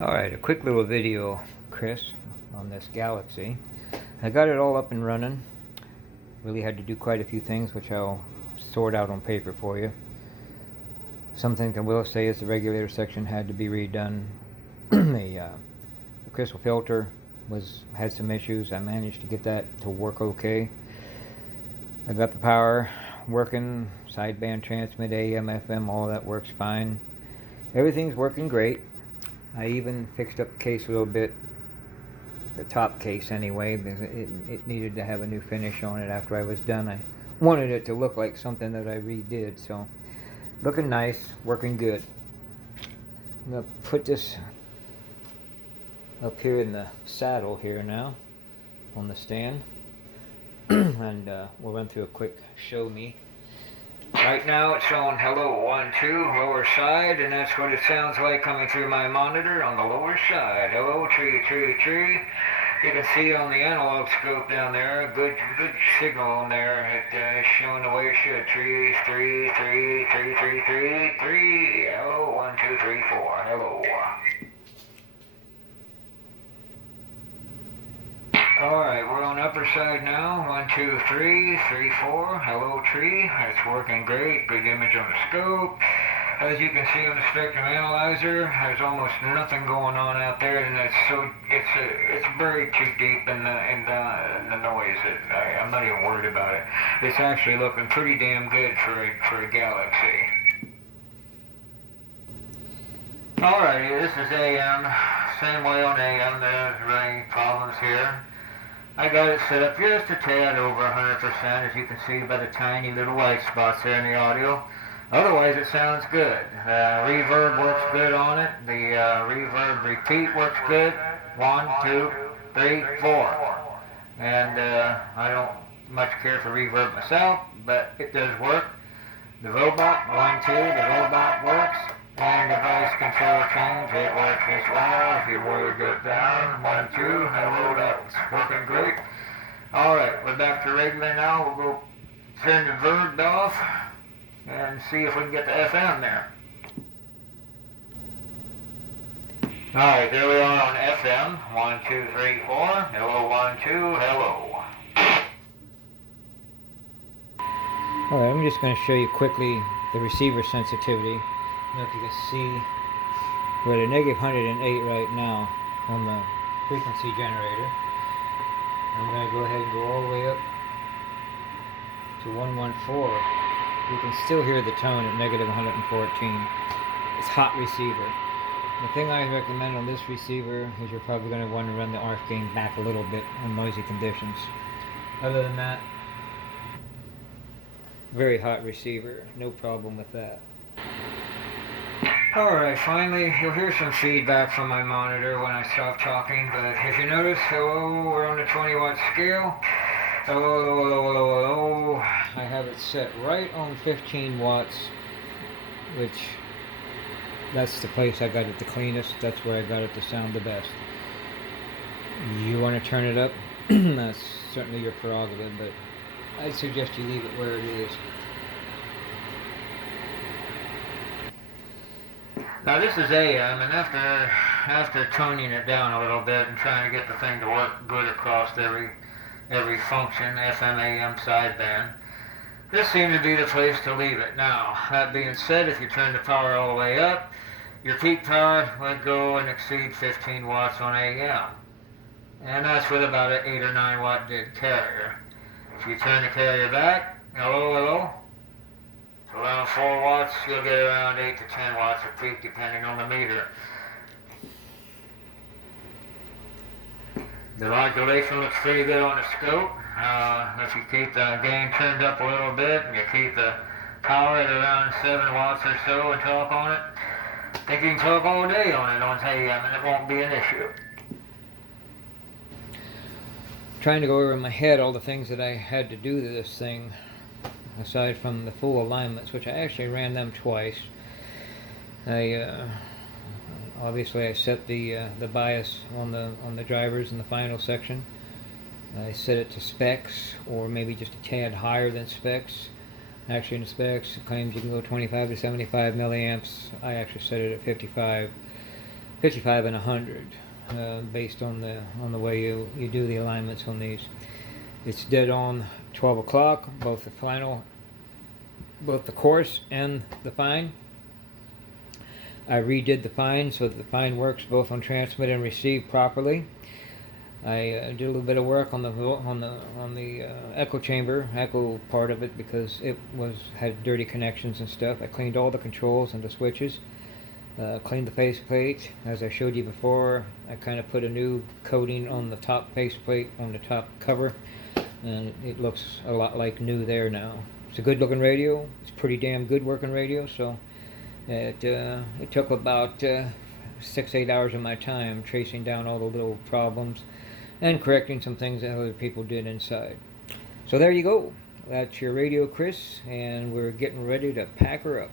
Alright, a quick little video, Chris, on this Galaxy. I got it all up and running. Really had to do quite a few things, which I'll sort out on paper for you. Something I will say is the regulator section had to be redone. The crystal filter had some issues. I managed to get that to work okay. I got the power working, sideband transmit, AM, FM, all of that works fine. Everything's working great. I even fixed up the case a little bit, the top case anyway, because it needed to have a new finish on it after I was done. I wanted it to look like something that I redid, so looking nice, working good. I'm going to put this up here in the saddle here now, on the stand, and we'll run through a quick show me. Right now it's showing hello 1 2 lower side, and that's what it sounds like coming through my monitor on the lower side. Hello tree tree tree. You can see on the analog scope down there, good signal on there. It's showing the way it should. Tree 3 3 3 3 3 3. Hello 1 2 3 4. Hello. Alright, we're on upper side now. 1 2 3 3 4. Hello tree. It's working great. Good image on the scope. As you can see on the spectrum analyzer, there's almost nothing going on out there, and it's buried too deep in the noise. I'm not even worried about it. It's actually looking pretty damn good for a Galaxy. Alrighty, this is AM. Same way on AM. There's any problems here. I got it set up just a tad over 100%, as you can see by the tiny little white spots there in the audio. Otherwise, it sounds good. Reverb works good on it. The reverb repeat works good. 1 2 3 4. And I don't much care for reverb myself, but it does work. The robot 1 2, the robot works. And the voice control change, it works as well. If you word it down, 1 2, hello, that's working great. Alright, we're back to regular now. We'll go turn the verb off and see if we can get the FM there. Alright, there we are on FM. 1 2 3 4. Hello 1 2, hello. Alright, I'm just going to show you quickly the receiver sensitivity. I don't know if you can see, we're at a negative 108 right now on the frequency generator. I'm going to go ahead and go all the way up to 114. You can still hear the tone at negative 114. It's hot receiver. The thing I recommend on this receiver is you're probably going to want to run the ARF gain back a little bit on noisy conditions. Other than that, very hot receiver, no problem with that. Alright, finally, you'll hear some feedback from my monitor when I stop talking, but if you notice, hello, we're on the 20 watt scale. Hello, hello, hello, hello, hello. I have it set right on 15 watts, which, that's the place I got it the cleanest. That's where I got it to sound the best. You want to turn it up? That's certainly your prerogative, but I'd suggest you leave it where it is. Now this is AM, and after toning it down a little bit and trying to get the thing to work good across every function, FM, AM, sideband, this seemed to be the place to leave it. Now, that being said, if you turn the power all the way up, your peak power will go and exceed 15 watts on AM. And that's with about an 8 or 9 watt dead carrier. If you turn the carrier back, hello, hello, around 4 watts, you'll get around 8 to 10 watts of peak depending on the meter. The modulation looks pretty good on the scope. If you keep the gain turned up a little bit and you keep the power at around 7 watts or so and talk on it, I think you can talk all day on it on AM and it won't be an issue. Trying to go over in my head all the things that I had to do to this thing, aside from the full alignments, which I actually ran them twice. Obviously I set the bias on the drivers in the final section. I set it to specs, or maybe just a tad higher than specs. Actually in the specs it claims you can go 25 to 75 milliamps. I actually set it at 55. 55 and 100, based on the way you do the alignments on these. It's dead on 12 o'clock, both the coarse and the fine. I redid the fine so that the fine works both on transmit and receive properly. I did a little bit of work on the echo chamber, echo part of it, because it had dirty connections and stuff. I cleaned all the controls and the switches. Cleaned the faceplate. As I showed you before, I kind of put a new coating on the top faceplate, on the top cover, and it looks a lot like new there now. It's a good looking radio. It's a pretty damn good working radio, so it took about 6-8 hours of my time tracing down all the little problems and correcting some things that other people did inside. So there you go. That's your radio, Chris, and we're getting ready to pack her up.